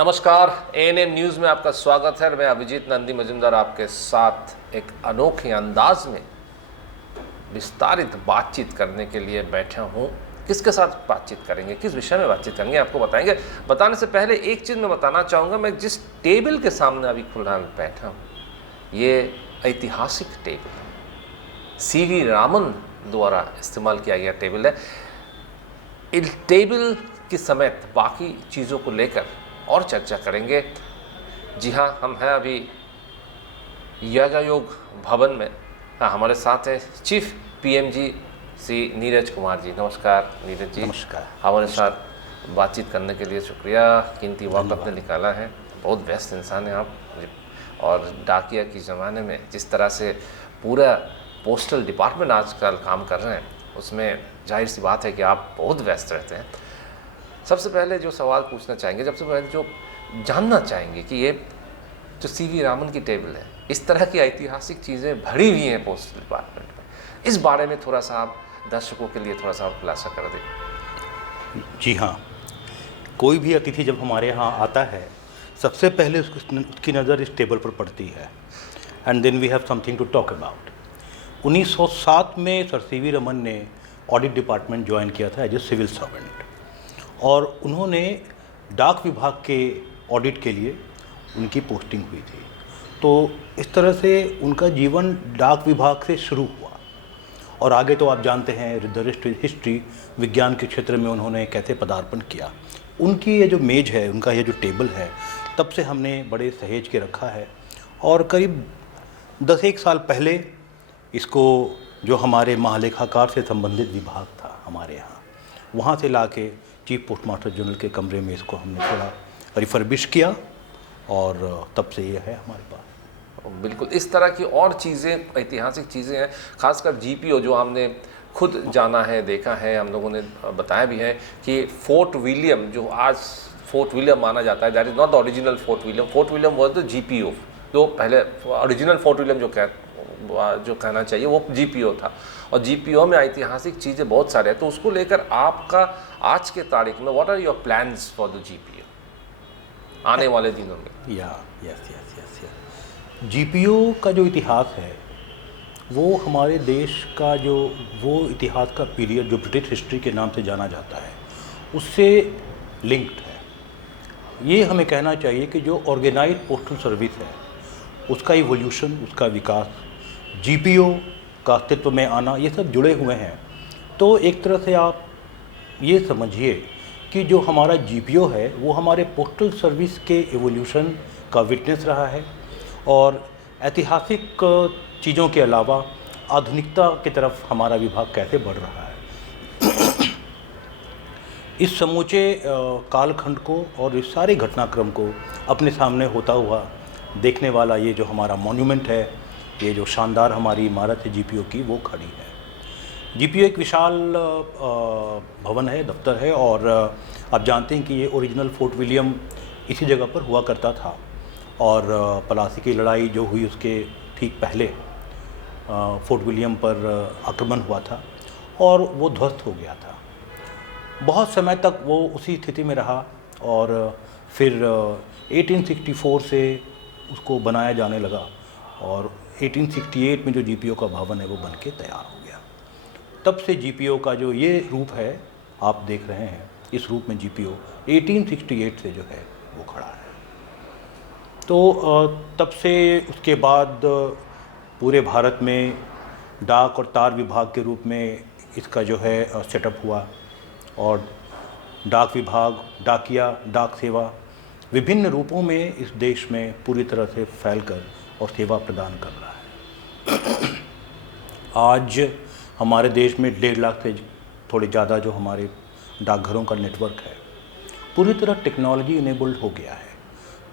नमस्कार, ANM news में आपका स्वागत है। मैं अभिजीत नंदी मजुमदार आपके साथ एक अनोखे अंदाज में विस्तारित बातचीत करने के लिए बैठा हूँ। किसके साथ बातचीत करेंगे, किस विषय में बातचीत करेंगे, आपको बताएंगे। बताने से पहले एक चीज़ मैं बताना चाहूँगा। मैं जिस टेबल के सामने अभी फिलहाल बैठा हूँ, ये ऐतिहासिक टेबल सीवी रामन द्वारा इस्तेमाल किया गया टेबल है। इस टेबल के समेत बाकी चीज़ों को लेकर और चर्चा करेंगे। जी हाँ, हम हैं अभी यागायोग भवन में। हाँ, हमारे साथ हैं चीफ पीएमजी श्री नीरज कुमार जी। नमस्कार नीरज जी। नमस्कार। हमारे साथ बातचीत करने के लिए शुक्रिया, कीमती वक्त आपने निकाला है। बहुत व्यस्त इंसान हैं आप, और डाकिया के ज़माने में जिस तरह से पूरा पोस्टल डिपार्टमेंट आजकल काम कर रहे हैं, उसमें जाहिर सी बात है कि आप बहुत व्यस्त रहते हैं। सबसे पहले जो सवाल पूछना चाहेंगे, सबसे पहले जो जानना चाहेंगे कि ये जो सीवी रामन की टेबल है, इस तरह की ऐतिहासिक चीज़ें भरी हुई हैं पोस्टल डिपार्टमेंट में, इस बारे में थोड़ा सा आप दर्शकों के लिए थोड़ा सा और खुलासा कर दें। जी हाँ, कोई भी अतिथि जब हमारे यहाँ आता है, सबसे पहले उसकी नज़र इस टेबल पर पड़ती है, and then we have something to talk about. 1907 में सर सीवी रमन ने ऑडिट डिपार्टमेंट ज्वाइन किया था एज ए सिविल सर्वेंट, और उन्होंने डाक विभाग के ऑडिट के लिए उनकी पोस्टिंग हुई थी। तो इस तरह से उनका जीवन डाक विभाग से शुरू हुआ, और आगे तो आप जानते हैं द हिस्ट्री, विज्ञान के क्षेत्र में उन्होंने कैसे पदार्पण किया। उनकी ये जो मेज है, उनका ये जो टेबल है, तब से हमने बड़े सहेज के रखा है। और करीब 10-1 साल पहले इसको, जो हमारे महालेखाकार से संबंधित विभाग था हमारे यहाँ, वहाँ से ला के चीफ पोस्ट मास्टर जनरल के कमरे में इसको हमने थोड़ा रिफर्बिश किया, और तब से ये है हमारे पास। बिल्कुल, इस तरह की और चीज़ें, ऐतिहासिक चीज़ें हैं, खासकर जीपीओ जो हमने खुद जाना है, देखा है, हम लोगों ने बताया भी है कि फोर्ट विलियम, जो आज फोर्ट विलियम माना जाता है, that is not the original fort William. Fort William was the GPO, जो पहले ओरिजिनल फोर्ट विलियम जो कहना चाहिए वो जीपीओ था। और जीपीओ में ऐतिहासिक चीज़ें बहुत सारे हैं। तो उसको लेकर आपका आज के तारीख में what are your plans for the GPO आने वाले दिनों में? यस। जीपीओ का जो इतिहास है, वो हमारे देश का जो वो इतिहास का पीरियड जो ब्रिटिश हिस्ट्री के नाम से जाना जाता है, उससे लिंक्ड है। ये हमें कहना चाहिए कि जो ऑर्गेनाइज्ड पोस्टल सर्विस है, उसका इवोल्यूशन, उसका विकास, जीपीओ का अस्तित्व में आना, ये सब जुड़े हुए हैं। तो एक तरह से आप ये समझिए कि जो हमारा जीपीओ है, वो हमारे पोस्टल सर्विस के एवोल्यूशन का विटनेस रहा है, और ऐतिहासिक चीज़ों के अलावा आधुनिकता की तरफ हमारा विभाग कैसे बढ़ रहा है। इस समूचे कालखंड को और इस सारे घटनाक्रम को अपने सामने होता हुआ देखने वाला ये जो हमारा मॉन्यूमेंट है, ये जो शानदार हमारी इमारत है जीपीओ की, वो खड़ी है। जीपीओ एक विशाल भवन है, दफ्तर है, और आप जानते हैं कि ये ओरिजिनल फोर्ट विलियम इसी जगह पर हुआ करता था, और पलासी की लड़ाई जो हुई उसके ठीक पहले फोर्ट विलियम पर आक्रमण हुआ था, और वो ध्वस्त हो गया था। बहुत समय तक वो उसी स्थिति में रहा, और फिर 1864 से उसको बनाया जाने लगा, और 1868 में जो जीपीओ का भवन है वो बन के तैयार हो गया। तब से जीपीओ का जो ये रूप है आप देख रहे हैं, इस रूप में जीपीओ 1868 से जो है वो खड़ा है। तो तब से उसके बाद पूरे भारत में डाक और तार विभाग के रूप में इसका जो है सेटअप हुआ, और डाक विभाग, डाकिया, डाक सेवा विभिन्न रूपों में इस देश में पूरी तरह से फैलकर और सेवा प्रदान कर रहा है। आज हमारे देश में 1.5 लाख से थोड़े ज़्यादा जो हमारे डाकघरों का नेटवर्क है, पूरी तरह टेक्नोलॉजी इनेबल्ड हो गया है।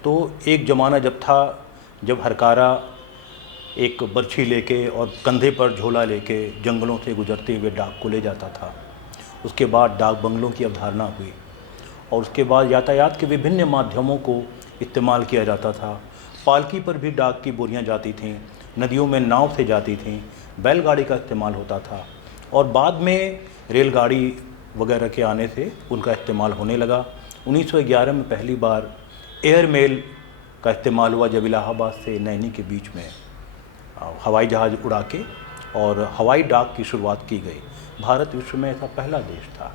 तो एक ज़माना जब था, जब हरकारा एक बर्छी लेके और कंधे पर झोला लेके जंगलों से गुजरते हुए डाक को ले जाता था। उसके बाद डाक बंगलों की अवधारणा हुई, और उसके बाद यातायात के विभिन्न माध्यमों को इस्तेमाल किया जाता था। पालकी पर भी डाक की बोरियां जाती थीं, नदियों में नाव से जाती थीं, बैलगाड़ी का इस्तेमाल होता था, और बाद में रेलगाड़ी वगैरह के आने से उनका इस्तेमाल होने लगा। 1911 में पहली बार एयर मेल का इस्तेमाल हुआ जब इलाहाबाद से नैनी के बीच में हवाई जहाज़ उड़ा के और हवाई डाक की शुरुआत की गई। भारत विश्व में ऐसा पहला देश था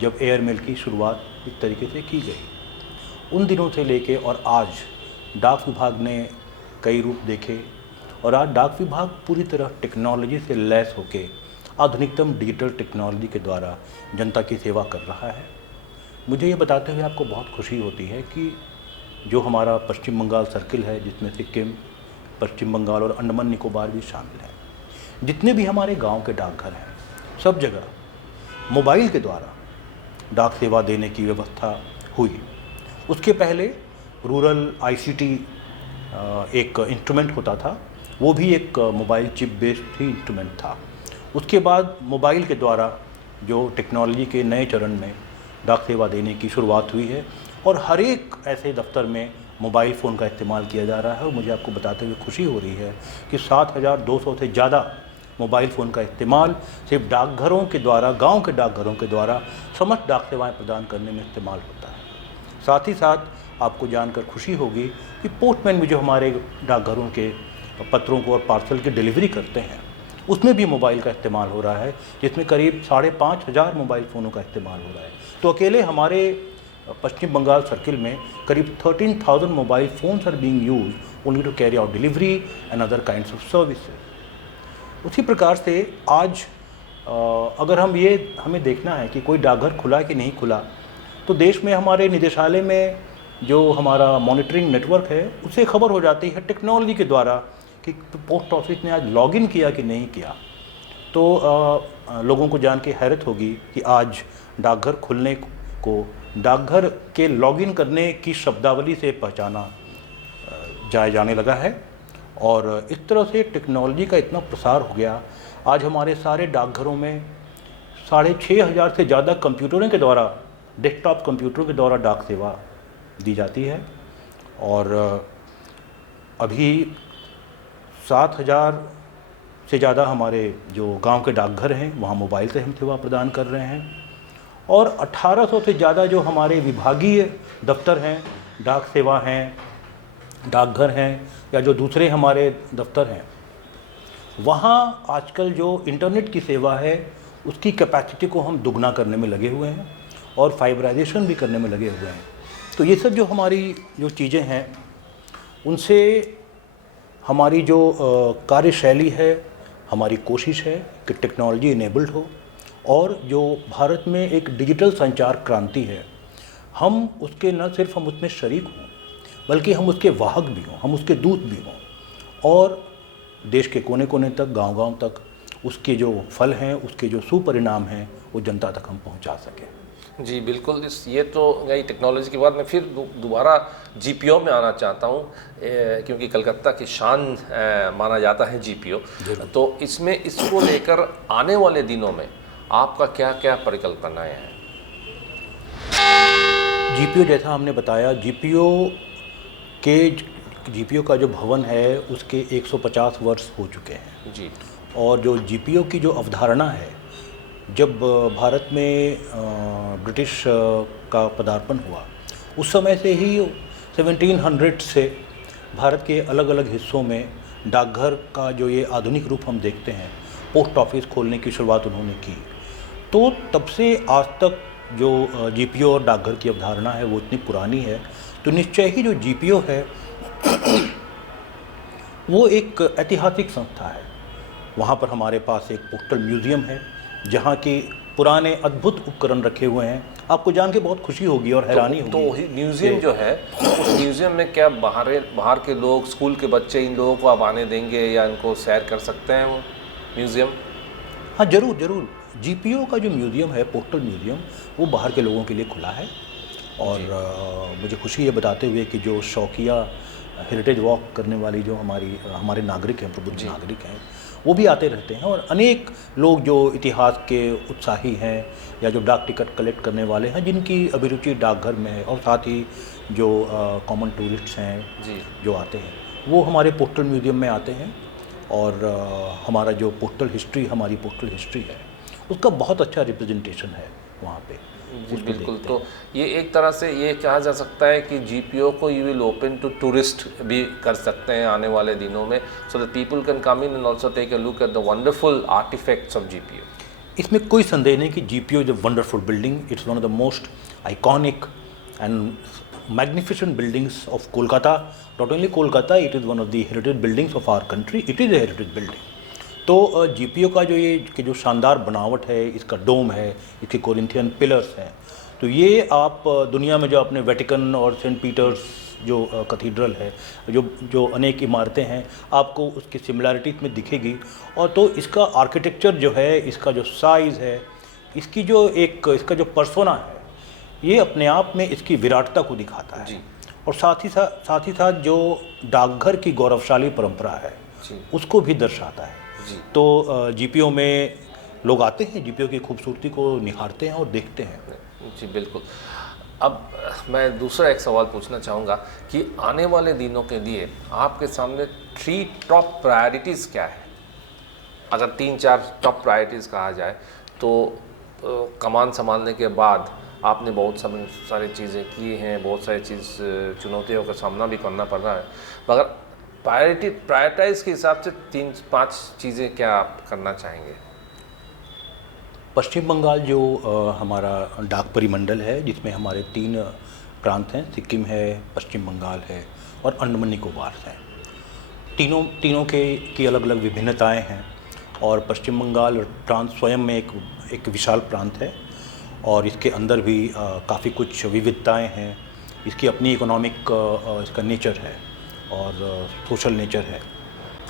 जब एयर मेल की शुरुआत इस तरीके से की गई। उन दिनों से लेके और आज डाक विभाग ने कई रूप देखे और आज डाक विभाग पूरी तरह टेक्नोलॉजी से लैस होकर आधुनिकतम डिजिटल टेक्नोलॉजी के द्वारा जनता की सेवा कर रहा है। मुझे ये बताते हुए आपको बहुत खुशी होती है कि जो हमारा पश्चिम बंगाल सर्किल है, जिसमें सिक्किम, पश्चिम बंगाल और अंडमान निकोबार भी शामिल हैं, जितने भी हमारे गांव के डाकघर हैं, सब जगह मोबाइल के द्वारा डाक सेवा देने की व्यवस्था हुई। उसके पहले रूरल आईसीटी एक इंस्ट्रूमेंट होता था, वो भी एक मोबाइल चिप बेस्ड ही इंस्ट्रूमेंट था। उसके बाद मोबाइल के द्वारा जो टेक्नोलॉजी के नए चरण में डाक सेवा देने की शुरुआत हुई है और हर एक ऐसे दफ्तर में मोबाइल फ़ोन का इस्तेमाल किया जा रहा है। और मुझे आपको बताते हुए खुशी हो रही है कि 7,200 से ज़्यादा मोबाइल फ़ोन का इस्तेमाल सिर्फ डाकघरों के द्वारा, गांव के डाकघरों के द्वारा समस्त डाक सेवाएं प्रदान करने में इस्तेमाल होता है। साथ ही साथ आपको जानकर खुशी होगी कि पोस्टमैन भी जो हमारे डाकघरों के पत्रों को और पार्सल की डिलीवरी करते हैं, उसमें भी मोबाइल का इस्तेमाल हो रहा है, जिसमें करीब 5,500 मोबाइल फ़ोनों का इस्तेमाल हो रहा है। तो अकेले हमारे पश्चिम बंगाल सर्किल में करीब 13,000 mobile phones are being used only to carry out delivery and other kinds of services. उसी प्रकार से आज अगर हमें देखना है कि कोई डाकघर खुला कि नहीं खुला, तो देश में हमारे निदेशालय में जो हमारा मॉनिटरिंग नेटवर्क है, उससे खबर हो जाती है टेक्नोलॉजी के द्वारा कि पोस्ट ऑफिस ने आज लॉगिन किया कि नहीं किया। तो लोगों को जान के हैरत होगी कि आज डाकघर खुलने को डाकघर के लॉगिन करने की शब्दावली से पहचाना जाने लगा है। और इस तरह से टेक्नोलॉजी का इतना प्रसार हो गया, आज हमारे सारे डाकघरों में 6,500 से ज़्यादा कंप्यूटरों के द्वारा, डेस्कटॉप कंप्यूटरों के द्वारा डाक सेवा दी जाती है। और अभी 7,000 से ज़्यादा हमारे जो गांव के डाकघर हैं, वहाँ मोबाइल से हम सेवा प्रदान कर रहे हैं। और 1,800 से ज़्यादा जो हमारे विभागीय दफ्तर हैं, डाक सेवा हैं, डाकघर हैं, या जो दूसरे हमारे दफ्तर हैं, वहाँ आजकल जो इंटरनेट की सेवा है, उसकी कैपेसिटी को हम दुगना करने में लगे हुए हैं और फाइबराइजेशन भी करने में लगे हुए हैं। तो ये सब जो हमारी जो चीज़ें हैं, उनसे हमारी जो कार्यशैली है, हमारी कोशिश है कि टेक्नोलॉजी इनेबल्ड हो और जो भारत में एक डिजिटल संचार क्रांति है, हम उसके न सिर्फ हम उसमें शरीक हों, बल्कि हम उसके वाहक भी हों, हम उसके दूत भी हों और देश के कोने कोने तक, गांव-गांव तक उसके जो फल हैं, उसके जो सुपरिणाम हैं, वो जनता तक हम पहुंचा सकें। जी बिल्कुल। ये तो गई टेक्नोलॉजी के बाद मैं फिर दोबारा जीपीओ में आना चाहता हूँ, क्योंकि कलकत्ता की शान माना जाता है जीपीओ। तो इसमें इसको लेकर आने वाले दिनों में आपका क्या क्या परिकल्पनाएं हैं? जीपीओ, जैसा हमने बताया, जीपीओ का जो भवन है उसके 150 वर्ष हो चुके हैं जी। और जो जीपीओ की जो अवधारणा है, जब भारत में ब्रिटिश का पदार्पण हुआ, उस समय से ही 1700 से भारत के अलग अलग हिस्सों में डाकघर का जो ये आधुनिक रूप हम देखते हैं, पोस्ट ऑफिस खोलने की शुरुआत उन्होंने की। तो तब से आज तक जो जीपीओ और डाकघर की अवधारणा है वो इतनी पुरानी है। तो निश्चय ही जो जीपीओ है वो एक ऐतिहासिक संस्था है। वहाँ पर हमारे पास एक पोस्टल म्यूज़ियम है जहाँ के पुराने अद्भुत उपकरण रखे हुए हैं। आपको जान के बहुत खुशी होगी और हैरानी होगी। तो म्यूज़ियम जो है, उस म्यूज़ियम में क्या बाहर के लोग, स्कूल के बच्चे, इन लोगों को आप आने देंगे या इनको सैर कर सकते हैं वो म्यूज़ियम? हाँ, ज़रूर ज़रूर। जीपीओ का जो म्यूज़ियम है, पोस्टल म्यूज़ियम, वो बाहर के लोगों के लिए खुला है। और मुझे खुशी है बताते हुए कि जो शौकिया हेरिटेज वॉक करने वाली जो हमारे नागरिक हैं, प्रबुद्ध नागरिक हैं, वो भी आते रहते हैं। और अनेक लोग जो इतिहास के उत्साही हैं या जो डाक टिकट कलेक्ट करने वाले हैं, जिनकी अभिरुचि डाकघर में है, और साथ ही जो कॉमन टूरिस्ट्स हैं जो आते हैं, वो हमारे पोस्टल म्यूज़ियम में आते हैं। और हमारा जो हमारी पोस्टल हिस्ट्री है, उसका बहुत अच्छा रिप्रेजेंटेशन है वहाँ पे। जी उसको बिल्कुल। देखते तो हैं। ये एक तरह से ये कहा जा सकता है कि जीपीओ को you will open to tourist भी कर सकते हैं आने वाले दिनों में, so that people can come in and also take a look at the wonderful artifacts of GPO. इसमें कोई संदेह नहीं कि GPO is a wonderful building. It's one of the most iconic and magnificent buildings of Kolkata. Not only Kolkata, it is one of the heritage buildings of our country. It is a heritage building. तो GPO का जो ये कि जो शानदार बनावट है, इसका डोम है, इसके कोरिंथियन पिलर्स हैं, तो ये आप दुनिया में जो अपने वेटिकन और सेंट पीटर्स जो कैथीड्रल है, जो जो अनेक इमारतें हैं, आपको उसकी सिमिलैरिटीज में दिखेगी। और तो इसका आर्किटेक्चर जो है, इसका जो साइज़ है, इसकी जो एक इसका जो पर्सोना है, ये अपने आप में इसकी विराटता को दिखाता है। जी। और साथ ही साथ जो डाकघर की गौरवशाली परंपरा है, जी उसको भी दर्शाता है। जी तो जीपीओ में लोग आते हैं, जीपीओ की खूबसूरती को निहारते हैं और देखते हैं। जी बिल्कुल। अब मैं दूसरा एक सवाल पूछना चाहूँगा कि आने वाले दिनों के लिए आपके सामने 3 टॉप प्रायोरिटीज़ क्या है? अगर 3-4 टॉप प्रायोरिटीज़ कहा जाए तो कमान संभालने के बाद आपने बहुत सारी चीज़ें की हैं, बहुत सारी चुनौतियों का सामना भी करना पड़ रहा है, मगर प्रायोरिटाइज़ के हिसाब से 3-5 चीज़ें क्या आप करना चाहेंगे? पश्चिम बंगाल जो हमारा डाक परिमंडल है, जिसमें हमारे 3 प्रांत हैं, सिक्किम है, पश्चिम बंगाल है और अंडमान निकोबार है। तीनों की अलग अलग विभिन्नताएं हैं। और पश्चिम बंगाल प्रांत स्वयं में एक विशाल प्रांत है और इसके अंदर भी काफ़ी कुछ विविधताएं हैं। इसकी अपनी इकोनॉमिक इसका नेचर है और सोशल नेचर है।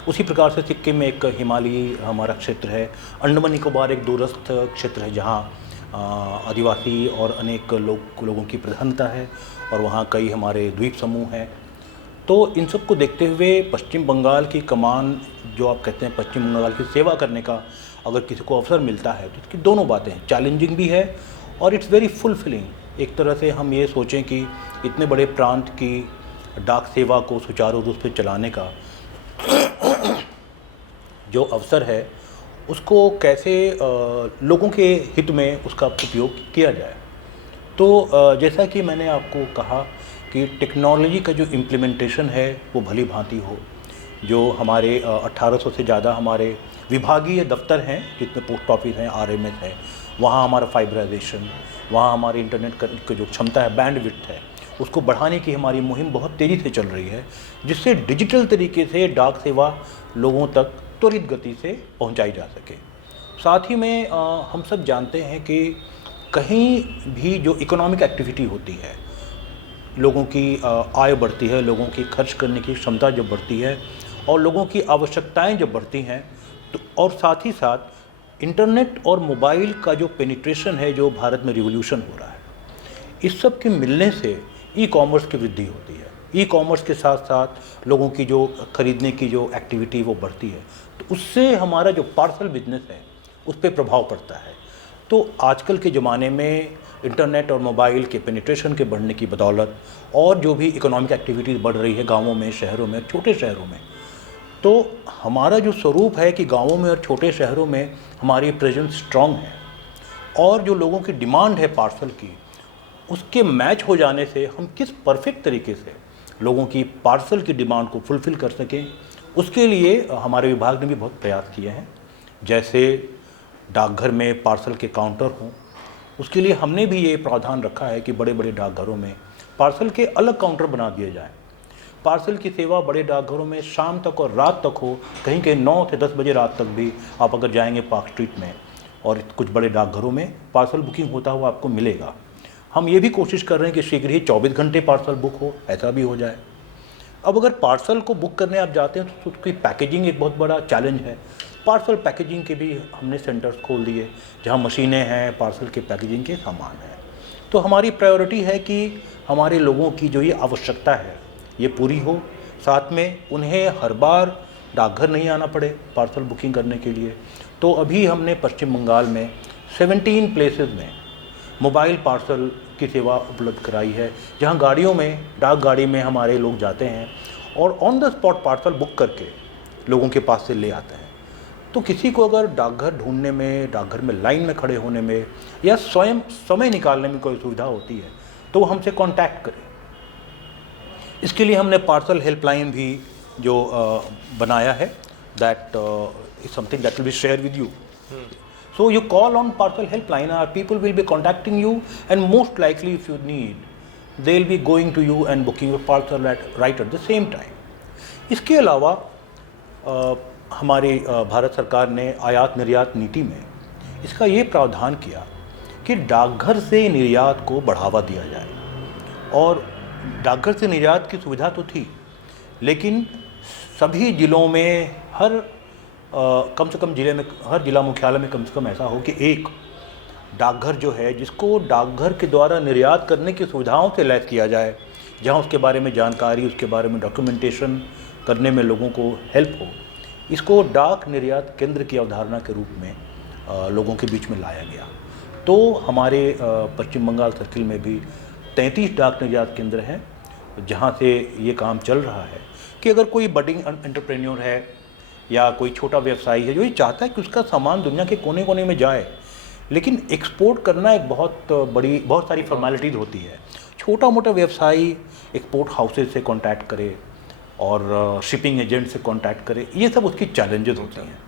उसी प्रकार से सिक्किम में एक हिमालयी हमारा क्षेत्र है। अंडमान निकोबार एक दूरस्थ क्षेत्र है जहाँ आदिवासी और अनेक लोगों की प्रधानता है और वहाँ कई हमारे द्वीप समूह हैं। तो इन सब को देखते हुए पश्चिम बंगाल की कमान, जो आप कहते हैं पश्चिम बंगाल की सेवा करने का अगर किसी को अवसर मिलता है, तो इसकी दोनों बातें हैं, चैलेंजिंग भी है और इट्स वेरी फुलफिलिंग। एक तरह से हम ये सोचें कि इतने बड़े प्रांत की डाक सेवा को सुचारू रूप से चलाने का जो अवसर है, उसको कैसे लोगों के हित में उसका उपयोग किया जाए। तो जैसा कि मैंने आपको कहा कि टेक्नोलॉजी का जो इम्प्लीमेंटेशन है वो भली भांति हो। जो हमारे 1800 से ज़्यादा हमारे विभागीय दफ्तर हैं, जितने पोस्ट ऑफिस हैं, आरएमएस है, वहाँ हमारा फाइबराइजेशन, वहाँ हमारे इंटरनेट की जो क्षमता है, बैंडविड्थ है, उसको बढ़ाने की हमारी मुहिम बहुत तेज़ी से चल रही है, जिससे डिजिटल तरीके से डाक सेवा लोगों तक त्वरित गति से पहुंचाई जा सके। साथ ही में हम सब जानते हैं कि कहीं भी जो इकोनॉमिक एक्टिविटी होती है, लोगों की आय बढ़ती है, लोगों की खर्च करने की क्षमता जब बढ़ती है और लोगों की आवश्यकताएं जब बढ़ती हैं, तो और साथ ही साथ इंटरनेट और मोबाइल का जो पेनिट्रेशन है, जो भारत में रिवोल्यूशन हो रहा है, इस सब के मिलने से ई कॉमर्स की वृद्धि होती है। ई कॉमर्स के साथ साथ लोगों की जो खरीदने की जो एक्टिविटी वो बढ़ती है, तो उससे हमारा जो पार्सल बिजनेस है उस पर प्रभाव पड़ता है। तो आजकल के ज़माने में इंटरनेट और मोबाइल के पेनिट्रेशन के बढ़ने की बदौलत और जो भी इकोनॉमिक एक्टिविटीज़ बढ़ रही है गाँवों में, शहरों में, छोटे शहरों में, तो हमारा जो स्वरूप है कि गाँवों में और छोटे शहरों में हमारी प्रेजेंस स्ट्रॉन्ग है और जो लोगों की डिमांड है पार्सल की, उसके मैच हो जाने से हम किस परफेक्ट तरीके से लोगों की पार्सल की डिमांड को फुलफ़िल कर सकें, उसके लिए हमारे विभाग ने भी बहुत प्रयास किए हैं। जैसे डाकघर में पार्सल के काउंटर हों, उसके लिए हमने भी ये प्रावधान रखा है कि बड़े बड़े डाकघरों में पार्सल के अलग काउंटर बना दिए जाएं। पार्सल की सेवा बड़े डाकघरों में शाम तक और रात तक हो, कहीं के 9 से 10 बजे रात तक भी आप अगर जाएंगे पार्क स्ट्रीट में और कुछ बड़े डाकघरों में पार्सल बुकिंग होता हुआ आपको मिलेगा। हम ये भी कोशिश कर रहे हैं कि शीघ्र ही 24 घंटे पार्सल बुक हो, ऐसा भी हो जाए। अब अगर पार्सल को बुक करने आप जाते हैं तो उसकी पैकेजिंग एक बहुत बड़ा चैलेंज है। पार्सल पैकेजिंग के भी हमने सेंटर्स खोल दिए जहां मशीनें हैं, पार्सल के पैकेजिंग के सामान हैं। तो हमारी प्रायोरिटी है कि हमारे लोगों की जो ये आवश्यकता है ये पूरी हो, साथ में उन्हें हर बार डाकघर नहीं आना पड़े पार्सल बुकिंग करने के लिए। तो अभी हमने पश्चिम बंगाल में 17 प्लेसेस में मोबाइल पार्सल की सेवा उपलब्ध कराई है, जहां गाड़ियों में, डाक गाड़ी में हमारे लोग जाते हैं और on the spot parcel book करके लोगों के पास से ले आते हैं। तो किसी को अगर डाकघर ढूंढने में, डाकघर में लाइन में खड़े होने में या स्वयं समय निकालने में कोई सुविधा होती है तो वो हमसे कांटेक्ट करें। इसके लिए हमने पार्सल हेल्पलाइन भी जो बनाया है, that is something that will be share with you. So you call on parcel helpline, our people will be contacting you, and most likely if you need, they'll be going to you and booking your parcel right at the same time. इसके अलावा हमारी भारत सरकार ने आयात निर्यात नीति में इसका ये प्रावधान किया कि डाकघर से निर्यात को बढ़ावा दिया जाए। और डाकघर से निर्यात की सुविधा तो थी, लेकिन सभी ज़िलों में कम से कम ज़िले में, हर जिला मुख्यालय में कम से कम ऐसा हो कि एक डाकघर जो है जिसको डाकघर के द्वारा निर्यात करने की सुविधाओं से लैस किया जाए, जहां उसके बारे में जानकारी, उसके बारे में डॉक्यूमेंटेशन करने में लोगों को हेल्प हो। इसको डाक निर्यात केंद्र की अवधारणा के रूप में लोगों के बीच में लाया गया। तो हमारे पश्चिम बंगाल सर्किल में भी 33 डाक निर्यात केंद्र हैं जहां से ये काम चल रहा है कि अगर कोई बडिंग एंटरप्रेन्योर है या कोई छोटा व्यवसायी है जो ये चाहता है कि उसका सामान दुनिया के कोने कोने में जाए, लेकिन एक्सपोर्ट करना एक बहुत सारी फॉर्मेलिटीज़ होती है। छोटा मोटा व्यवसायी एक्सपोर्ट हाउसेज से कांटेक्ट करे और शिपिंग एजेंट से कांटेक्ट करे, ये सब उसकी चैलेंजेस होती हैं।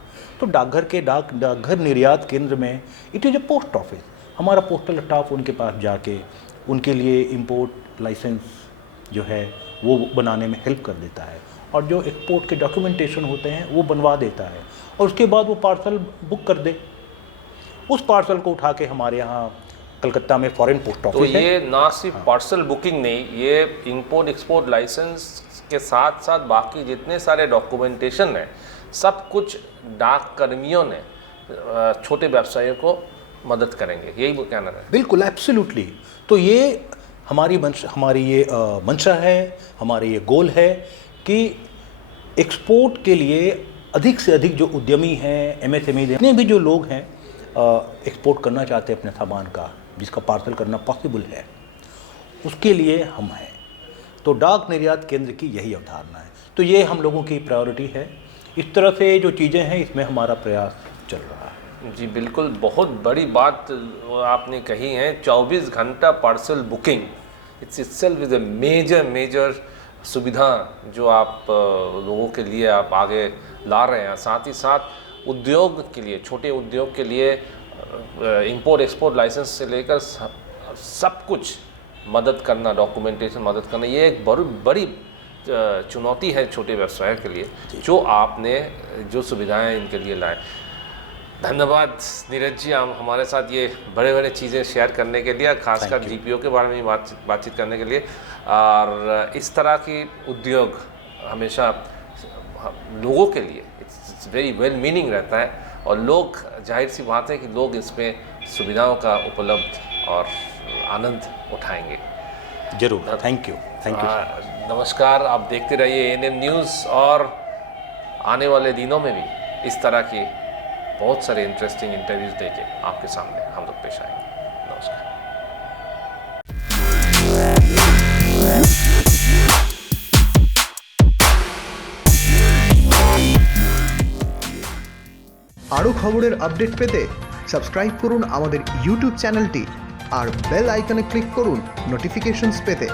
तो डाकघर निर्यात केंद्र में it is a post office. हमारा पोस्टल स्टाफ उनके पास जाके उनके लिए इंपोर्ट लाइसेंस जो है वो बनाने में हेल्प कर देता है, और जो एक्सपोर्ट के डॉक्यूमेंटेशन होते हैं वो बनवा देता है, और उसके बाद वो पार्सल बुक कर दे। उस पार्सल को उठा के हमारे यहाँ कलकत्ता में फॉरेन पोस्ट ऑफिस है। तो ये ना सिर्फ पार्सल बुकिंग नहीं, ये इंपोर्ट एक्सपोर्ट लाइसेंस के साथ साथ बाकी जितने सारे डॉक्यूमेंटेशन है, सब कुछ डाक कर्मियों ने छोटे व्यवसायियों को मदद करेंगे, यही वो कहना है। बिल्कुल, एब्सोल्युटली। तो ये हमारी ये मंशा है, हमारे ये गोल है कि एक्सपोर्ट के लिए अधिक से अधिक जो उद्यमी हैं, एमएसएमई जितने भी जो लोग हैं एक्सपोर्ट करना चाहते हैं अपने सामान का, जिसका पार्सल करना पॉसिबल है, उसके लिए हम हैं। तो डाक निर्यात केंद्र की यही अवधारणा है। तो ये हम लोगों की प्रायोरिटी है। इस तरह से जो चीज़ें हैं इसमें हमारा प्रयास चल रहा है। जी बिल्कुल, बहुत बड़ी बात आपने कही है। 24 घंटा parcel booking, it's itself is a major सुविधा जो आप लोगों के लिए आप आगे ला रहे हैं। साथ ही साथ उद्योग के लिए, छोटे उद्योग के लिए इंपोर्ट एक्सपोर्ट लाइसेंस से लेकर सब कुछ मदद करना, डॉक्यूमेंटेशन मदद करना, ये एक बड़ी चुनौती है छोटे व्यवसाय के लिए, जो आपने जो सुविधाएं इनके लिए लाए। धन्यवाद नीरज जी, आप हमारे साथ ये बड़े चीज़ें शेयर करने के लिए, खासकर जीपीओ के बारे में बातचीत करने के लिए। और इस तरह की उद्योग हमेशा लोगों के लिए इट्स वेरी वेल मीनिंग रहता है, और लोग, जाहिर सी बात है कि लोग इसमें सुविधाओं का उपलब्ध और आनंद उठाएंगे। जरूर, थैंक यू। नमस्कार, आप देखते रहिए एएनएम न्यूज़, और आने वाले दिनों में भी इस तरह की बहुत सारे इंटरेस्टिंग इंटरव्यूज देके आपके सामने हम लोग पेश आएंगे। नमस्कार। আরো খবরের আপডেট পেতে সাবস্ক্রাইব করুন আমাদের ইউটিউব চ্যানেলটি আর বেল আইকনে ক্লিক করুন নোটিফিকেশনস পেতে।